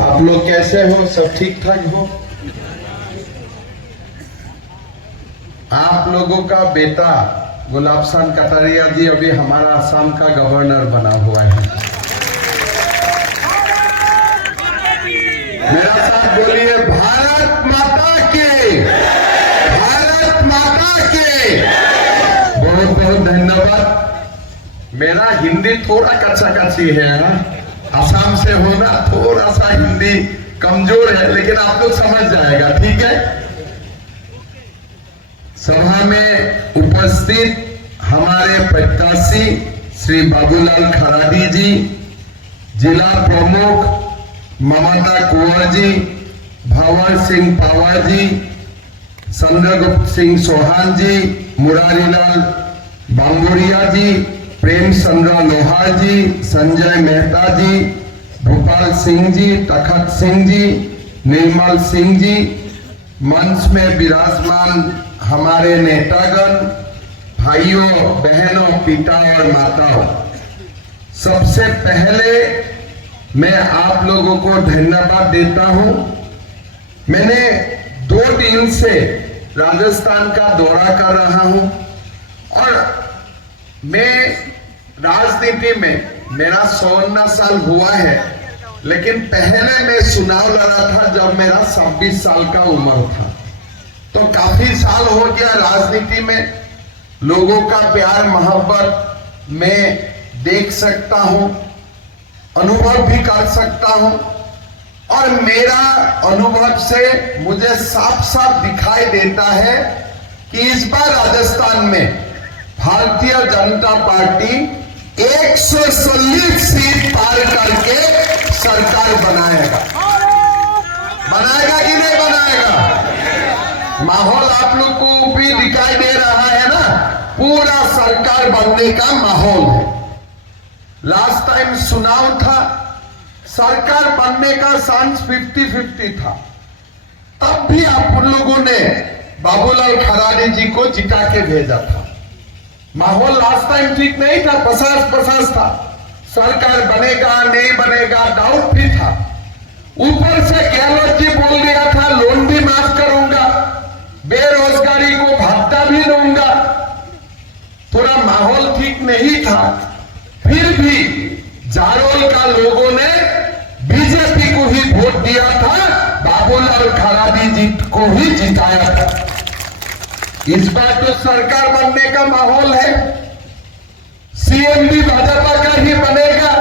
आप लोग कैसे हो? सब ठीक ठाक हो? आप लोगों का बेटा गुलाब चांद कटारिया जी अभी हमारा असम का गवर्नर बना हुआ है। मेरा साथ बोलिए, भारत माता के, भारत माता के। बहुत बहुत धन्यवाद। मेरा हिंदी थोड़ा कच्चा कच्ची है, असम से होना थोड़ा सा हिंदी कमजोर है, लेकिन आप लोग समझ जाएगा, ठीक है। सभा में उपस्थित हमारे प्रत्याशी श्री बाबूलाल खराडी जी, जिला प्रमुख ममता कुंवर जी, भंवर सिंह पावर जी, चंद्रगुप्त सिंह चौहान जी, मुरारीलाल बांगुरिया जी, प्रेम चंद्र लोहार जी, संजय मेहता जी, भोपाल सिंह जी, तखत सिंह जी, निर्मल सिंह जी, मंच में विराजमान हमारे नेतागण, भाइयों बहनों, पिता और माताओं, सबसे पहले मैं आप लोगों को धन्यवाद देता हूं। मैंने 2 दिन से राजस्थान का दौरा कर रहा हूं और मैं राजनीति में मेरा 54 साल हुआ है, लेकिन पहले मैं चुनाव लड़ा था जब मेरा 26 साल का उम्र था। तो काफी साल हो गया राजनीति में। लोगों का प्यार मोहब्बत मैं देख सकता हूं, अनुभव भी कर सकता हूं, और मेरा अनुभव से मुझे साफ साफ दिखाई देता है कि इस बार राजस्थान में भारतीय जनता पार्टी 140 सीट पार करके सरकार बनाएगा। बनाएगा कि नहीं बनाएगा? माहौल आप लोग को भी दिखाई दे रहा है ना, पूरा सरकार बनने का माहौल है। लास्ट टाइम चुनाव था, सरकार बनने का चांस 50-50 था, तब भी आप लोगों ने बाबूलाल खराडी जी को जिता के भेजा था। माहौल लास्ट टाइम ठीक नहीं था, 50-50 था। सरकार बनेगा नहीं बनेगा डाउट भी था। ऊपर से गहलोत जी बोल दिया था लोन भी माफ करूंगा, बेरोजगारी को भत्ता भी दूंगा। थोड़ा माहौल ठीक नहीं था, फिर भी जारोल का लोगों ने बीजेपी को ही वोट दिया था, बाबूलाल खराडी जी को ही जिताया था। इस बार तो सरकार बनने का माहौल है, सीएम भी भाजपा का ही बनेगा,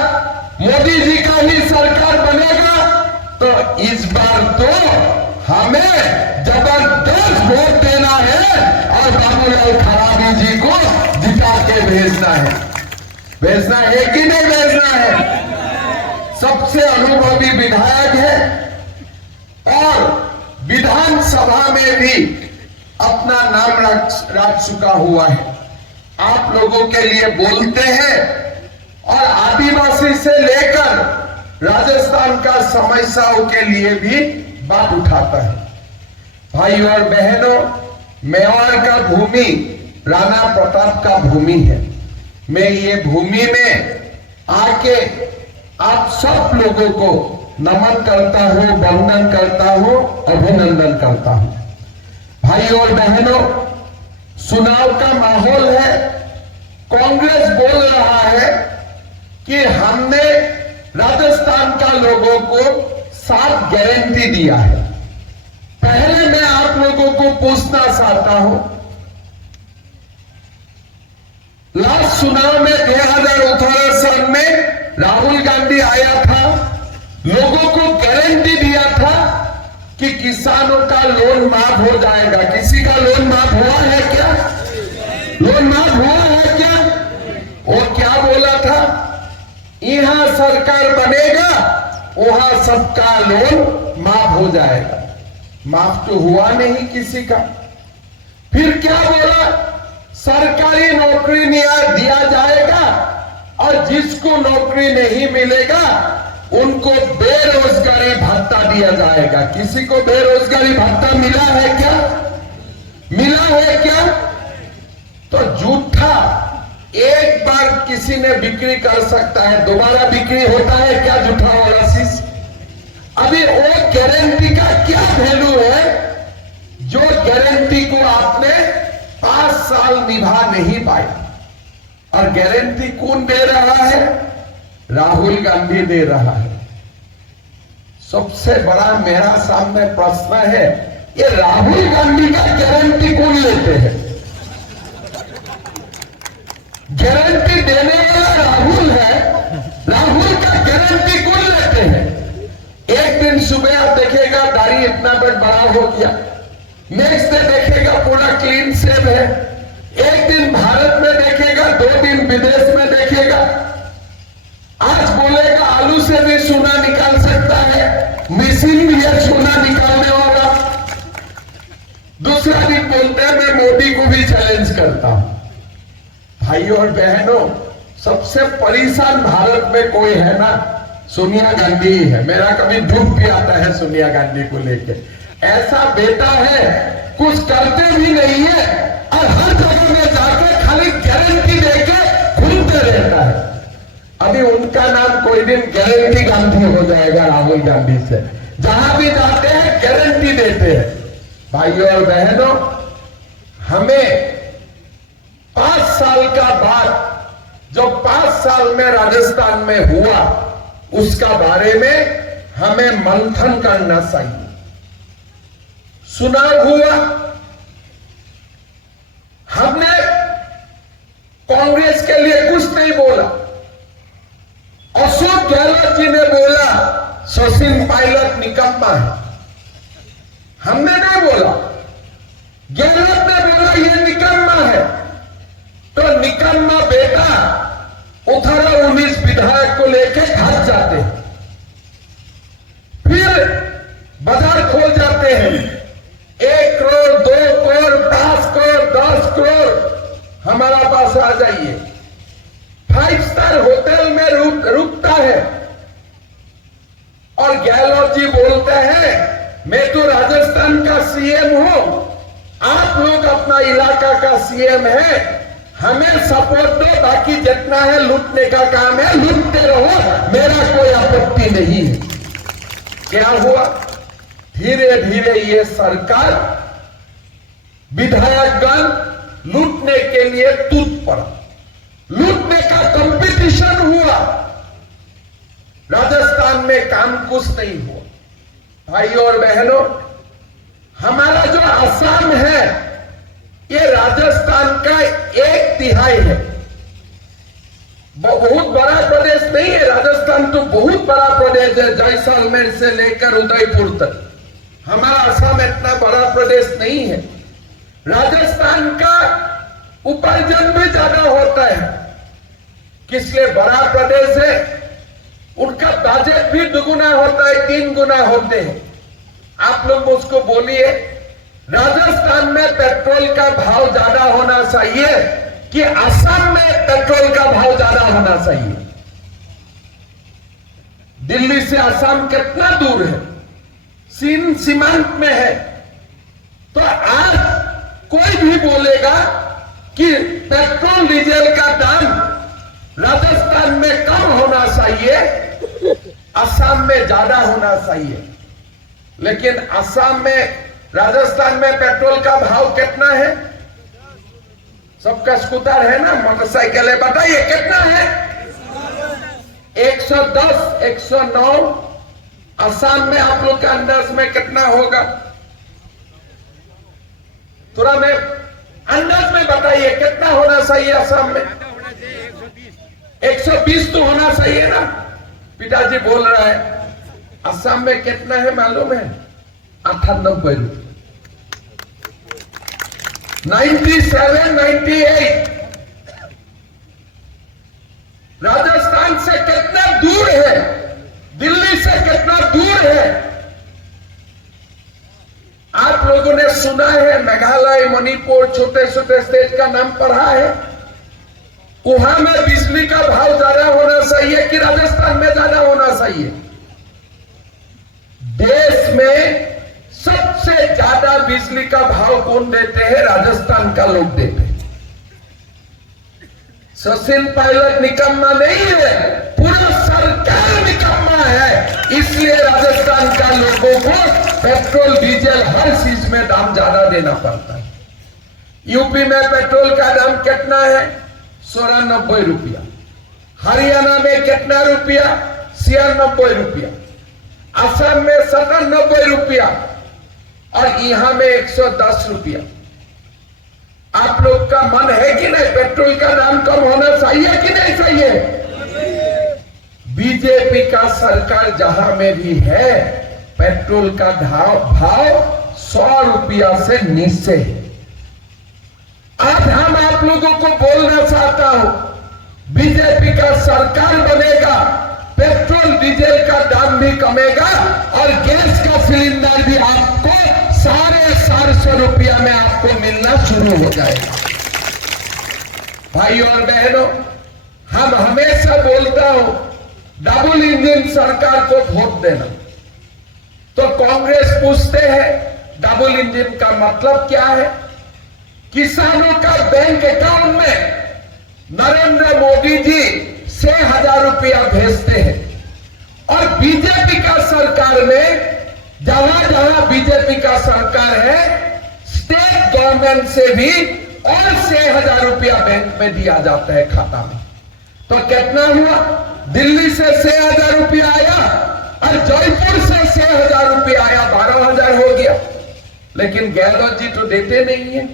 मोदी जी का ही सरकार बनेगा। तो इस बार तो हमें जबरदस्त वोट देना है और बाबूलाल खराडी जी को जिता के भेजना है। भेजना है कि नहीं भेजना है? सबसे अनुभवी विधायक है और विधानसभा में भी अपना नाम रख चुका हुआ है। आप लोगों के लिए बोलते हैं और आदिवासी से लेकर राजस्थान का समस्याओं के लिए भी बात उठाता है। भाई और बहनों, मेवाड़ का भूमि राणा प्रताप का भूमि है। मैं ये भूमि में आके आप सब लोगों को नमन करता हूं, वंदन करता हूं, अभिनंदन करता हूं। भाई और बहनों, चुनाव का माहौल है। कांग्रेस बोल रहा है कि हमने राजस्थान का लोगों को 7 गारंटी दिया है। पहले मैं आप लोगों को पूछना चाहता हूं, लास्ट चुनाव में 2018 साल में राहुल गांधी आया था, लोगों को गारंटी दिया था कि किसानों का लोन माफ हो जाएगा। किसी का लोन माफ हुआ है क्या? लोन माफ हुआ है क्या? और क्या बोला था? यहां सरकार बनेगा, वहां सबका लोन माफ हो जाएगा। माफ तो हुआ नहीं किसी का। फिर क्या बोला? सरकारी नौकरी दिया जाएगा और जिसको नौकरी नहीं मिलेगा उनको बेरोजगारी भत्ता दिया जाएगा। किसी को बेरोजगारी भत्ता मिला है क्या? मिला है क्या? तो झूठा। एक बार किसी ने बिक्री कर सकता है, दोबारा बिक्री होता है क्या झूठा वाला चीज? अभी वो गारंटी का क्या वैल्यू है जो गारंटी को आपने 5 साल निभा नहीं पाए? और गारंटी कौन दे रहा है? राहुल गांधी दे रहा है। सबसे बड़ा मेरा सामने प्रश्न है, ये राहुल गांधी का गारंटी कौन लेते हैं? गारंटी देने वाला राहुल है, राहुल का गारंटी कौन लेते हैं? एक दिन सुबह आप देखेगा दाढ़ी इतना बड़ा हो गया, नेक्स्ट डे देखेगा पूरा क्लीन शेव है, एक दिन भारत में देखेगा, 2 दिन विदेश में देखेगा। आज बोलेगा आलू से भी सोना निकाल सकता है, मशीन भी है सोना निकालने वाला। दूसरा दिन बोलते हैं मैं मोदी को भी चैलेंज करता हूं। भाइयों और बहनों, सबसे परेशान भारत में कोई है ना, सोनिया गांधी ही है। मेरा कभी दुख भी आता है सोनिया गांधी को लेके। ऐसा बेटा है, कुछ करते भी नहीं है और हर जगह में जाके खाली गारंटी देके घूमते रहता है। अभी उनका नाम कोई दिन गारंटी गांधी हो जाएगा, राहुल गांधी से। जहां भी जाते हैं गारंटी देते हैं। भाइयों और बहनों, हमें 5 साल का बाद जो 5 साल में राजस्थान में हुआ उसका बारे में हमें मंथन करना चाहिए। चुनाव हुआ, हमने कांग्रेस के लिए कुछ नहीं बोला। अशोक गहलोत जी ने बोला सचिन पायलट निकम्मा है, हमने नहीं बोला। गहलोत ने बोला ये निकम्मा है, तो निकम्मा बेटा 18-19 विधायक को लेके घर जाते हैं, फिर बाजार खोल जाते हैं। 1 करोड़, 2 करोड़, 5 करोड़, 10 करोड़ हमारा पास आ जाइए। 5 स्टार होटल में रुकता है और गहलोत जी बोलते हैं मैं तो राजस्थान का सीएम हूं, आप लोग अपना इलाका का सीएम है, हमें सपोर्ट दो, बाकी जितना है लूटने का काम है लूटते रहो, मेरा कोई आपत्ति नहीं है। क्या हुआ? धीरे धीरे ये सरकार विधायकगण लूटने के लिए टूट पड़ा, लूटने का कंपटीशन हुआ। राजस्थान में काम कुछ नहीं हुआ। भाइयों और बहनों, हमारा जो असम है ये राजस्थान का 1/3 है। बहुत बड़ा प्रदेश नहीं है, राजस्थान तो बहुत बड़ा प्रदेश है, जैसलमेर से लेकर उदयपुर तक। हमारा असम इतना बड़ा प्रदेश नहीं है। राजस्थान का उपार्जन भी ज्यादा होता है, किसलिए बड़ा प्रदेश है, उनका बजट भी दुगुना होता है, 3 गुना होते हैं। आप लोग उसको बोलिए राजस्थान में पेट्रोल का भाव ज्यादा होना चाहिए कि असम में पेट्रोल का भाव ज्यादा होना चाहिए? दिल्ली से असम कितना दूर है, सीमांत में है। तो आज कोई भी बोलेगा कि पेट्रोल डीजल का दाम राजस्थान में कम होना चाहिए, असम में ज्यादा होना चाहिए। लेकिन असम में, राजस्थान में पेट्रोल का भाव कितना है? सबका स्कूटर है ना, मोटरसाइकिल है, बताइए कितना है? 110, 109। असम में आप लोग का अंदाज में कितना होगा? थोड़ा मैं अंदाज में बताइए कितना होना चाहिए असम में? 120 तो होना चाहिए ना। पिताजी बोल रहा है असम में कितना है मालूम है? 98 रुपये, 97, 98। राजस्थान से कितना दूर है, दिल्ली से कितना दूर है? आप लोगों ने सुना है मेघालय, मणिपुर, छोटे छोटे स्टेट का नाम पढ़ा है। वहां में बिजली का भाव ज्यादा होना चाहिए कि राजस्थान में ज्यादा होना चाहिए? देश में सबसे ज्यादा बिजली का भाव कौन देते हैं? राजस्थान का लोग देते हैं। सचिन पायलट निकम्मा नहीं है, पूरा सरकार निकम्मा है। इसलिए राजस्थान का लोगों को पेट्रोल डीजल हर चीज में दाम ज्यादा देना पड़ता है। यूपी में पेट्रोल का दाम कितना है? 94 रुपया। हरियाणा में कितना रुपया? 96 रुपया। असम में 97 रुपया और यहां में 110 रुपया। आप लोग का मन है कि नहीं पेट्रोल का दाम कम होना चाहिए कि नहीं चाहिए? बीजेपी का सरकार जहां में भी है पेट्रोल का भाव 100 रुपया से नीचे है। आज हम आप लोगों को बोलना चाहता हूं, बीजेपी का सरकार बनेगा, पेट्रोल डीजल का दाम भी कमेगा और गैस का सिलेंडर भी आपको 450 रुपया में आपको मिलना शुरू हो जाएगा। भाई और बहनों, हम हमेशा बोलता हूं डबल इंजन सरकार को वोट देना। तो कांग्रेस पूछते हैं डबल इंजन का मतलब क्या है? किसानों का बैंक अकाउंट में नरेंद्र मोदी जी 6,000 रुपया भेजते हैं और बीजेपी का सरकार में जहां जहां बीजेपी का सरकार है स्टेट गवर्नमेंट से भी और 6,000 रुपया बैंक में दिया जाता है खाता में। तो कितना हुआ? दिल्ली से 6,000 रुपया आया और जयपुर से 6,000 रुपया आया, 12,000 हो गया। लेकिन गहलोत जी तो देते नहीं है।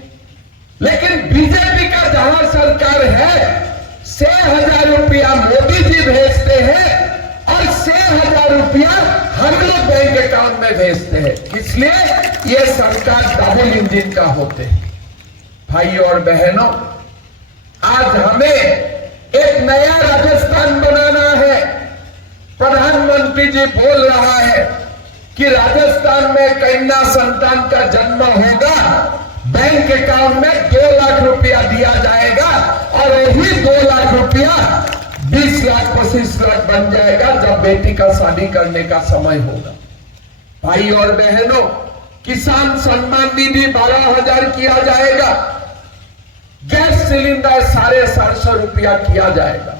लेकिन बीजेपी का जहां सरकार है 6,000 रुपया मोदी जी भेजते हैं और 6,000 रुपया हम लोग बैंक अकाउंट में भेजते हैं। इसलिए ये सरकार डबल इंजन का होते हैं। भाई और बहनों, आज हमें एक नया राजस्थान बनाना है। प्रधानमंत्री जी बोल रहा है कि राजस्थान में कन्या संतान का जन्म होगा, बैंक अकाउंट में 2 लाख रुपया दिया जाएगा और वही 2 लाख रुपया 20 लाख 25 लाख बन जाएगा जब बेटी का शादी करने का समय होगा। भाई और बहनों, किसान सम्मान निधि 12,000 किया जाएगा, गैस सिलेंडर 750 रुपया किया जाएगा।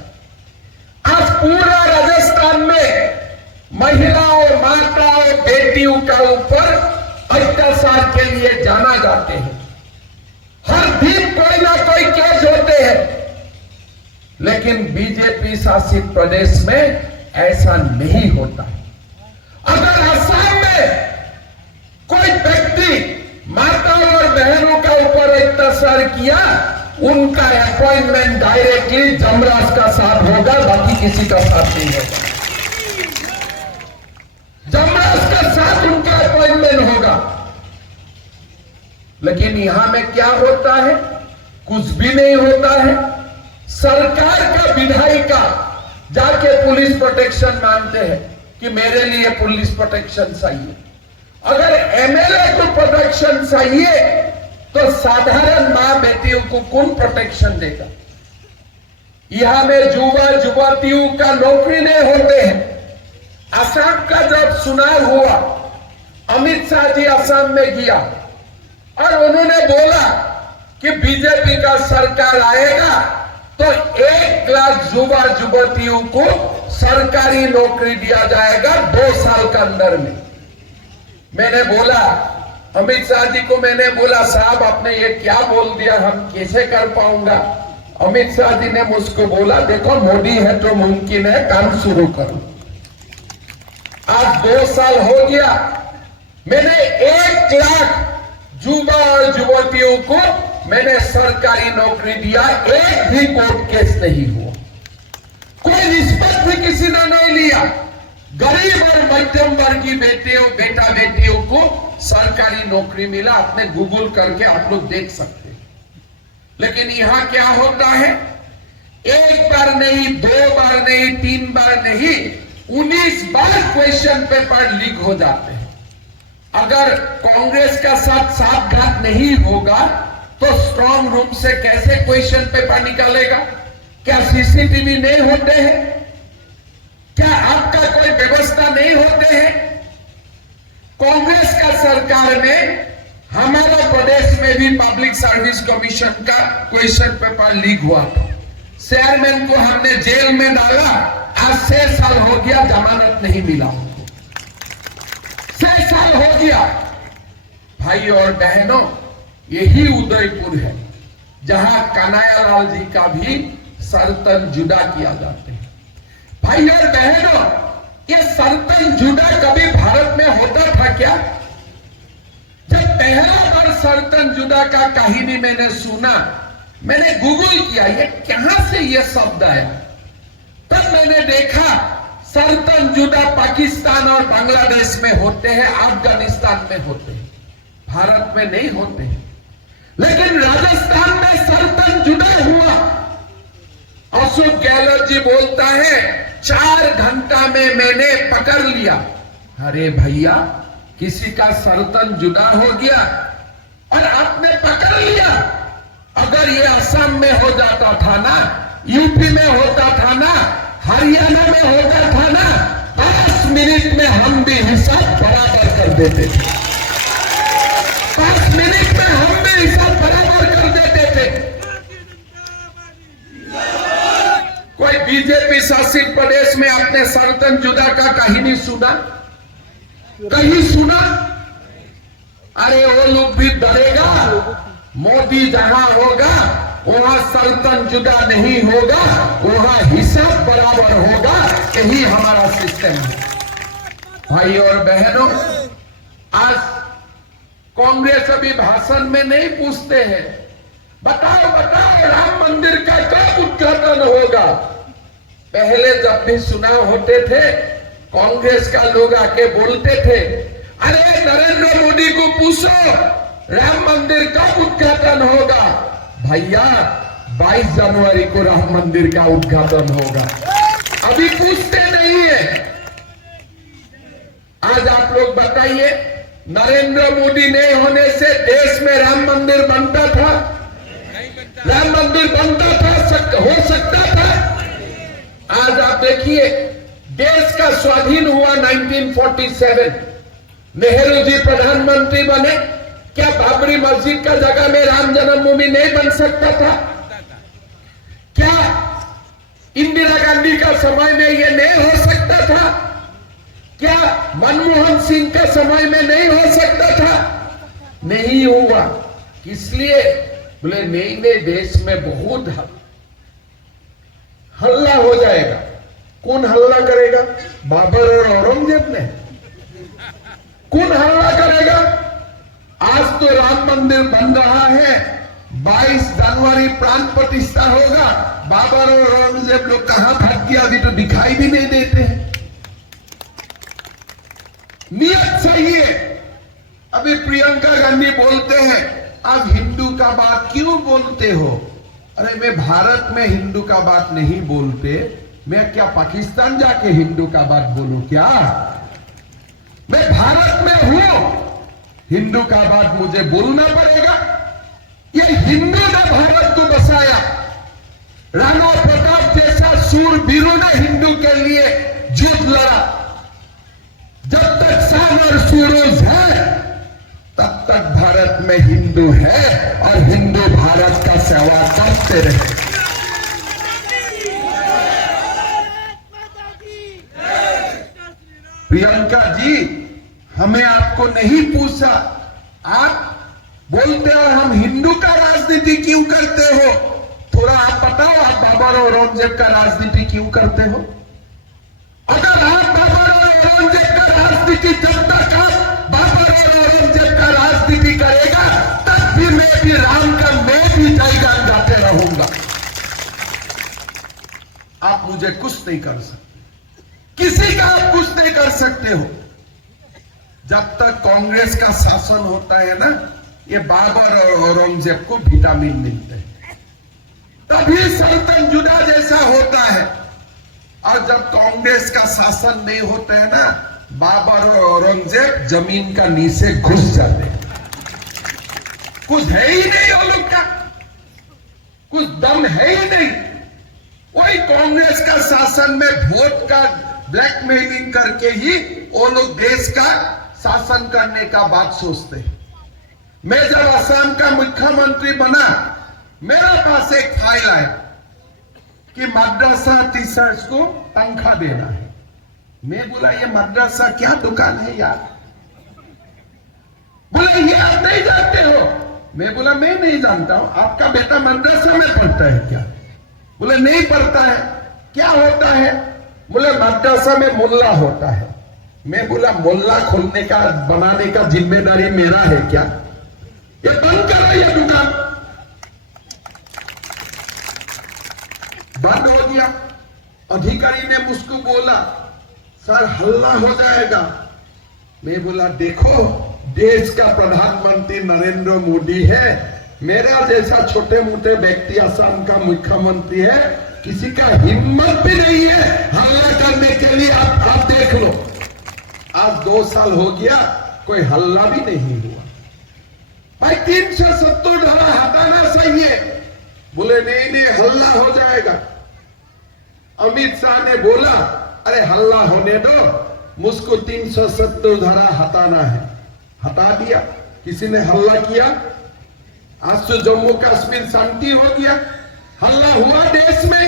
आज पूरा राजस्थान में महिलाओं, माताओं, बेटियों का ऊपर अत्याचार के लिए जाना जाते हैं। हर दिन कोई ना कोई केस होते हैं। लेकिन बीजेपी शासित प्रदेश में ऐसा नहीं होता है। अगर असम में कोई व्यक्ति माताओं और बहनों का ऊपर अत्याचार किया, उनका अपॉइंटमेंट डायरेक्टली जमराज का साथ होगा, बाकी किसी का साथ नहीं होगा। जमराज का साथ उनका अपॉइंटमेंट होगा। लेकिन यहां में क्या होता है? कुछ भी नहीं होता है। सरकार का विधायिका जाके पुलिस प्रोटेक्शन मांगते हैं कि मेरे लिए पुलिस प्रोटेक्शन चाहिए। अगर एमएलए को प्रोटेक्शन चाहिए तो साधारण मां बेटियों को कौन प्रोटेक्शन देगा? यहां में युवा युवतियों का नौकरी नहीं होते हैं। असम का जब चुनाव हुआ, अमित शाह जी असम में गया और उन्होंने बोला कि बीजेपी का सरकार आएगा तो 1 लाख युवा युवतियों को सरकारी नौकरी दिया जाएगा 2 साल के अंदर में। मैंने बोला, अमित शाह जी को मैंने बोला, साहब आपने ये क्या बोल दिया, हम कैसे कर पाऊंगा? अमित शाह जी ने मुझको बोला, देखो मोदी है तो मुमकिन है, काम शुरू करो। आज 2 साल हो गया, मैंने 1 लाख युवा और युवतियों को मैंने सरकारी नौकरी दिया, एक भी कोर्ट केस नहीं हुआ, कोई रिश्वत भी किसी ने नहीं लिया। गरीब और मध्यम वर्गीय बेटा बेटियों को सरकारी नौकरी मिला। आपने गूगल करके आप लोग देख सकते हैं। लेकिन यहां क्या होता है? 1 बार नहीं, 2 बार नहीं, 3 बार नहीं, 19 बार क्वेश्चन पेपर लीक हो जाते हैं। अगर कांग्रेस का साथ साठगांठ नहीं होगा तो स्ट्रांग रूम से कैसे क्वेश्चन पेपर निकालेगा? क्या सीसीटीवी नहीं होते हैं? क्या आपका कोई व्यवस्था नहीं होते हैं? कांग्रेस का सरकार में हमारा प्रदेश में भी पब्लिक सर्विस कमीशन का क्वेश्चन पेपर लीक हुआ था। चेयरमैन को हमने जेल में डाला, आज 6 साल हो गया, जमानत नहीं मिला। लिया। भाई और बहनों, यही उदयपुर है जहां कन्हैयालाल जी का भी सरतन जुदा किया जाते हैं। भाई और बहनों, ये सरतन जुदा कभी भारत में होता था क्या? जब पहला बार सरतन जुदा का कहानी मैंने सुना, मैंने गूगल किया ये कहां से ये शब्द आया। तब मैंने देखा सरतन जुदा पाकिस्तान और बांग्लादेश में होते हैं, अफगानिस्तान में होते हैं, भारत में नहीं होते हैं। लेकिन राजस्थान में सरतन जुदा हुआ। अशोक गहलोत जी बोलता है 4 घंटा में मैंने पकड़ लिया। अरे भैया, किसी का सरतन जुदा हो गया और आपने पकड़ लिया। अगर ये असम में हो जाता था ना, यूपी में होता था ना, हरियाणा में होता था ना, 5 मिनट में हम भी हिसाब बराबर कर देते थे। 5 मिनट में हम भी हिसाब बराबर कर देते थे। कोई बीजेपी शासित प्रदेश में आपने सरतन जुदा का कहानी सुना? कहीं सुना? अरे वो लोग भी डरेगा। मोदी जहां होगा वहां सरतन जुदा नहीं होगा, वहां हिसाब बराबर होगा। यही हमारा सिस्टम है। भाई और बहनों, आज कांग्रेस अभी भाषण में नहीं पूछते हैं बताओ बताओ राम मंदिर का कब उद्घाटन होगा। पहले जब भी सुना होते थे, कांग्रेस का लोग आके बोलते थे, अरे नरेंद्र मोदी को पूछो राम मंदिर कब उद्घाटन होगा। भैया, 22 जनवरी को राम मंदिर का उद्घाटन होगा। अभी पूछते नहीं है। आज आप लोग बताइए, नरेंद्र मोदी नहीं होने से देश में राम मंदिर बनता था? राम मंदिर बनता था, हो सकता था? आज आप देखिए, देश का स्वाधीन हुआ 1947, नेहरू जी प्रधानमंत्री बने। क्या बाबरी मस्जिद का जगह में राम जन्मभूमि नहीं बन सकता था? क्या इंदिरा गांधी का समय में यह नहीं हो सकता था? क्या मनमोहन सिंह का समय में नहीं हो सकता था? नहीं हुआ। इसलिए बोले नहीं नहीं, देश में बहुत हल्ला हो जाएगा। कौन हल्ला करेगा? बाबर और औरंगजेब ने। कौन हल्ला करेगा? आज तो राम मंदिर बन रहा है, 22 जनवरी प्राण प्रतिष्ठा होगा। बाबर और औरंगजेब लोग कहां भाग गया, अभी तो दिखाई भी नहीं देते हैं। नियत सही है। अभी प्रियंका गांधी बोलते हैं आप हिंदू का बात क्यों बोलते हो? अरे मैं भारत में हिंदू का बात नहीं बोलते, मैं क्या पाकिस्तान जाके हिंदू का बात बोलूं क्या? मैं भारत में हूं, हिंदू का बात मुझे बोलना पड़ेगा। ये हिंदू ने भारत को बसाया। राणा प्रताप जैसा सूरवीरों ने हिंदू के लिए युद्ध लड़ा। जब तक सान और सूरज है तब तक भारत में हिंदू है और हिंदू भारत का सेवा करते रहे। प्रियंका जी, हमें आपको नहीं पूछा, आप बोलते हो हम हिंदू का राजनीति क्यों करते हो? थोड़ा आप बताओ, आप बाबर और औरंगजेब का राजनीति क्यों करते हो? अगर आप बाबर और औरंगजेब का राजनीति, जब तक आप बाबर और औरंगजेब का राजनीति करेगा तब भी मैं भी राम का मैं भी जयगान गाते रहूंगा। आप मुझे कुछ नहीं कर सकते, किसी का आप कुछ नहीं कर सकते हो। जब तक कांग्रेस का शासन होता है ना, ये बाबर और औरंगजेब को विटामिन मिलते हैं, तभी सरतन जुदा जैसा होता है। और जब कांग्रेस का शासन नहीं होता है ना, बाबर और औरंगजेब जमीन का नीचे घुस जाते हैं। कुछ है ही नहीं वो लोग का, कुछ दम है ही नहीं। वही कांग्रेस का शासन में वोट का ब्लैकमेलिंग करके ही वो लोग देश का शासन करने का बात सोचते हैं। मैं जब असम का मुख्यमंत्री बना, मेरे पास एक फाइल आया कि मद्रासा टीचर्स को तनख्वाह देना है। मैं बोला ये मद्रासा क्या दुकान है यार, बोले ये आप नहीं जानते हो। मैं बोला मैं नहीं जानता हूं। आपका बेटा मदरसा में पढ़ता है क्या? बोले नहीं पढ़ता है। क्या होता है? बोले मदरसा में मुल्ला होता है। मैं बोला मुल्ला खोलने का बनाने का जिम्मेदारी मेरा है क्या? ये बंद करो ये दुकान। बंद हो गया। अधिकारी ने मुझको बोला सर हल्ला हो जाएगा। मैं बोला देखो देश का प्रधानमंत्री नरेंद्र मोदी है, मेरा जैसा छोटे मोटे व्यक्ति असम का मुख्यमंत्री है, किसी का हिम्मत भी नहीं है हल्ला करने के लिए। आप देख लो आज 2 साल हो गया कोई हल्ला भी नहीं हुआ। भाई 370 धारा हटाना सही है। बोले नहीं नहीं हल्ला हो जाएगा। अमित शाह ने बोला अरे हल्ला होने दो, मुझको 370 धारा हटाना है। हटा दिया। किसी ने हल्ला किया? आज तो जम्मू कश्मीर शांति हो गया। हल्ला हुआ देश में?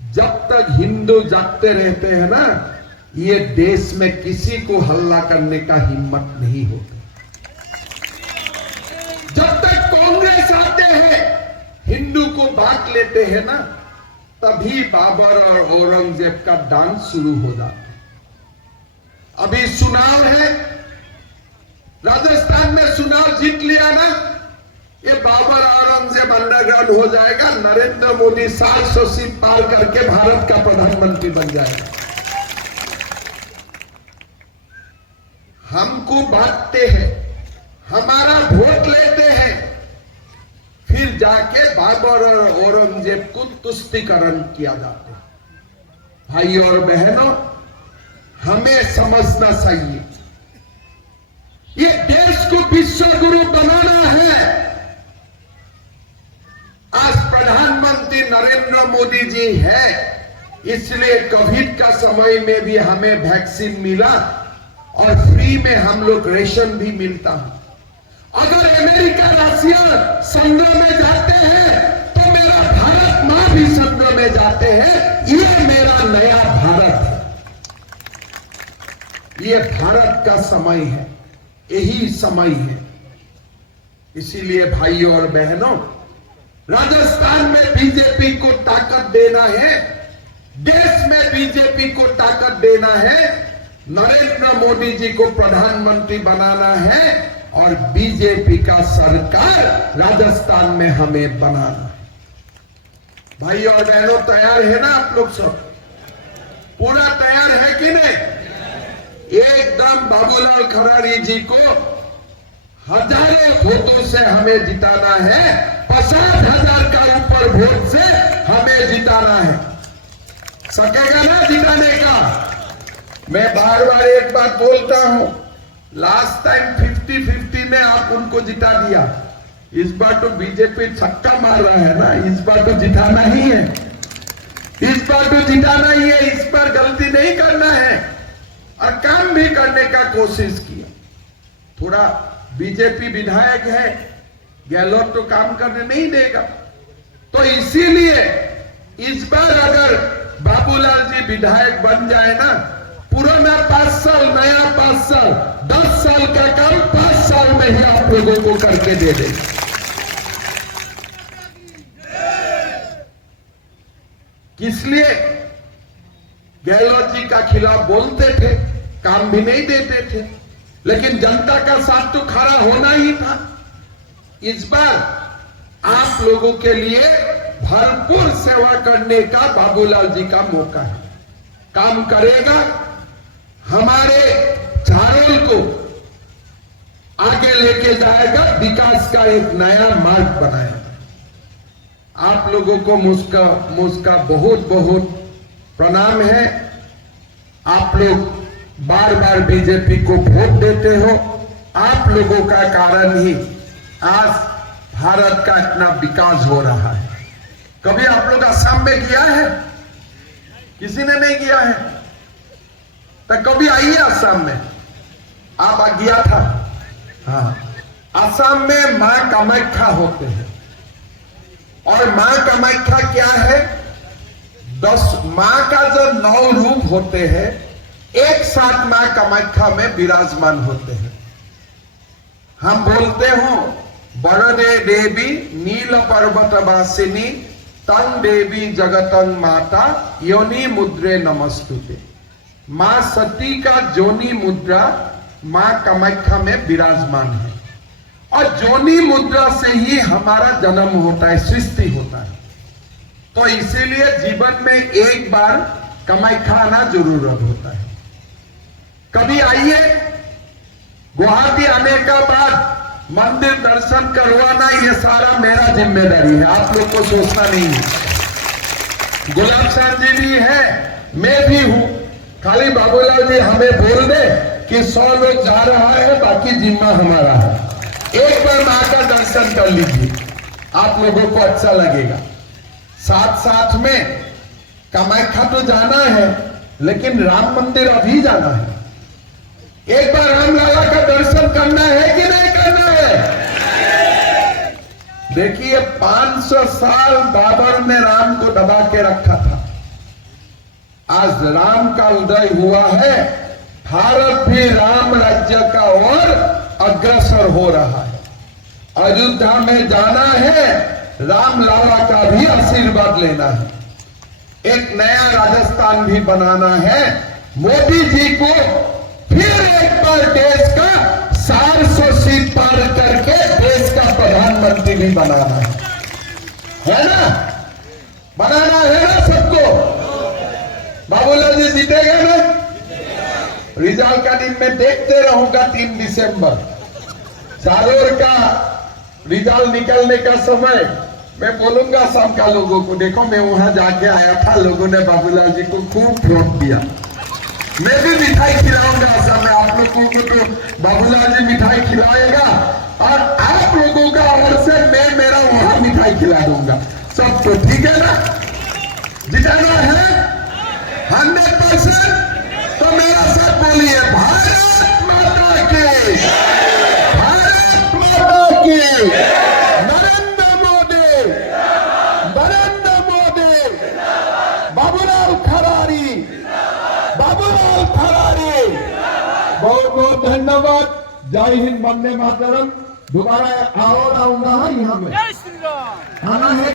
जब तक हिंदू जागते रहते हैं ना, ये देश में किसी को हल्ला करने का हिम्मत नहीं होती। जब तक कांग्रेस आते हैं हिंदू को बांट लेते हैं ना, तभी बाबर और औरंगजेब का डांस शुरू हो जाता है। अभी चुनाव है, राजस्थान में चुनाव जीत लिया ना, ये बाबर औरंगजेब अंडरग्राउंड हो जाएगा। नरेंद्र मोदी 700 सीट पार करके भारत का प्रधानमंत्री बन जाएगा। हमको बांटते हैं, हमारा वोट लेते हैं, फिर जाके बाबर और औरंगजेब को तुष्टीकरण किया जाता है। भाई और बहनों हमें समझना चाहिए ये देश को विश्व गुरु बनाना है। आज प्रधानमंत्री नरेंद्र मोदी जी है, इसलिए कोविड का समय में भी हमें वैक्सीन मिला और फ्री में हम लोग रेशन भी मिलता है। अगर अमेरिका रशिया संग्रह में जाते हैं तो मेरा भारत मां भी संग्रह में जाते हैं। ये मेरा नया भारत है, ये भारत का समय है, यही समय है। इसीलिए भाइयों और बहनों राजस्थान में बीजेपी को ताकत देना है, देश में बीजेपी को ताकत देना है, नरेंद्र मोदी जी को प्रधानमंत्री बनाना है और बीजेपी का सरकार राजस्थान में हमें बनाना है। भाई और बहनों तैयार है ना आप लोग? सब पूरा तैयार है कि नहीं? एकदम बाबूलाल खराड़ी जी को हजारों वोटों से हमें जिताना है, 50,000 का ऊपर वोट से हमें जिताना है। सकेगा ना जिताने का? मैं बार बार एक बात बोलता हूं, लास्ट टाइम 50-50 में आप उनको जिता दिया, इस बार तो बीजेपी छक्का मार रहा है ना, इस बार तो जिताना ही है, इस बार तो जिताना ही है, इस बार गलती नहीं करना है और काम भी करने का कोशिश किया। थोड़ा बीजेपी विधायक है, गहलोत तो काम करने नहीं देगा, तो इसीलिए इस बार अगर बाबूलाल जी विधायक बन जाए ना, पुराना 5 साल नया 5 साल 10 साल का काम 5 साल में ही आप लोगों को करके दे दे। इसलिए गहलोत जी का खिलाफ बोलते थे, काम भी नहीं देते थे, लेकिन जनता का साथ तो खड़ा होना ही था। इस बार आप लोगों के लिए भरपूर सेवा करने का बाबूलाल जी का मौका है। काम करेगा, हमारे झारोल को आगे लेके जाएगा, विकास का एक नया मार्ग बनाएगा। आप लोगों को मुझका बहुत बहुत प्रणाम है। आप लोग बार बार बीजेपी को वोट देते हो, आप लोगों का कारण ही आज भारत का इतना विकास हो रहा है। कभी आप लोग असम में गया है? किसी ने नहीं गया है? तो कभी आइए असम में। आप गया था? हाँ, असम में मां कामाख्या होते हैं और मां कामाख्या क्या है? 10 मां का जो 9 रूप होते हैं एक साथ मां कामाख्या में विराजमान होते हैं। हम बोलते हो बरदे देवी नील पर्वत वासिनी तंग देवी जगतंग माता योनि मुद्रे नमस्तुते। मां सती का जोनी मुद्रा मां कामाख्या में विराजमान है और जोनी मुद्रा से ही हमारा जन्म होता है, सृष्टि होता है। तो इसीलिए जीवन में एक बार कामाख्या आना जरूरत होता है। कभी आइए, गुवाहाटी आने का बाद मंदिर दर्शन करवाना ये सारा मेरा जिम्मेदारी है, आप लोग को सोचना नहीं है। गुलाब साहब जी भी है, मैं भी हूं, खाली बाबूलाल जी हमें बोल दे कि 100 लोग जा रहा है, बाकी जिम्मा हमारा है। एक बार मां का दर्शन कर लीजिए, आप लोगों को अच्छा लगेगा। साथ साथ में कामाख्या तो जाना है, लेकिन राम मंदिर अभी जाना है। एक बार रामलला का दर्शन करना है कि नहीं करना है? देखिए 500 साल बाबर ने राम को दबा के रखा था, आज राम का उदय हुआ है, भारत भी राम राज्य का ओर अग्रसर हो रहा है। अयोध्या में जाना है, रामलला का भी आशीर्वाद लेना है। एक नया राजस्थान भी बनाना है। मोदी जी को फिर एक बार देश का 400 सीट पार करके देश का प्रधानमंत्री भी बनाना है ना? बनाना है ना सबको? बाबूलाल जी जीतेगा ना? रिजल्ट का दिन मैं देखते रहूंगा 3 दिसंबर जालोर का रिजल्ट निकलने का समय मैं बोलूंगा शाम का लोगों को, देखो मैं वहां जाके आया था, लोगों ने बाबूलाल जी को खूब वोट दिया। मैं भी मिठाई खिलाऊंगा ऐसा, मैं आप लोगों को तो बाबूलाल जी मिठाई खिलाएगा और आप लोगों का ओर से मैं मेरा वहां मिठाई खिला दूंगा सबको, ठीक है ना? जिताना है 100%। तो मेरा साथ बोलिए भारत माता की, भारत माता की, नरेंद्र मोदी, नरेंद्र मोदी, बाबूलाल खरारी, बाबूलाल खरारी। बहुत बहुत धन्यवाद। जय हिंद, वंदे मातरम। दोबारा और आऊंगा यहाँ में, आना है।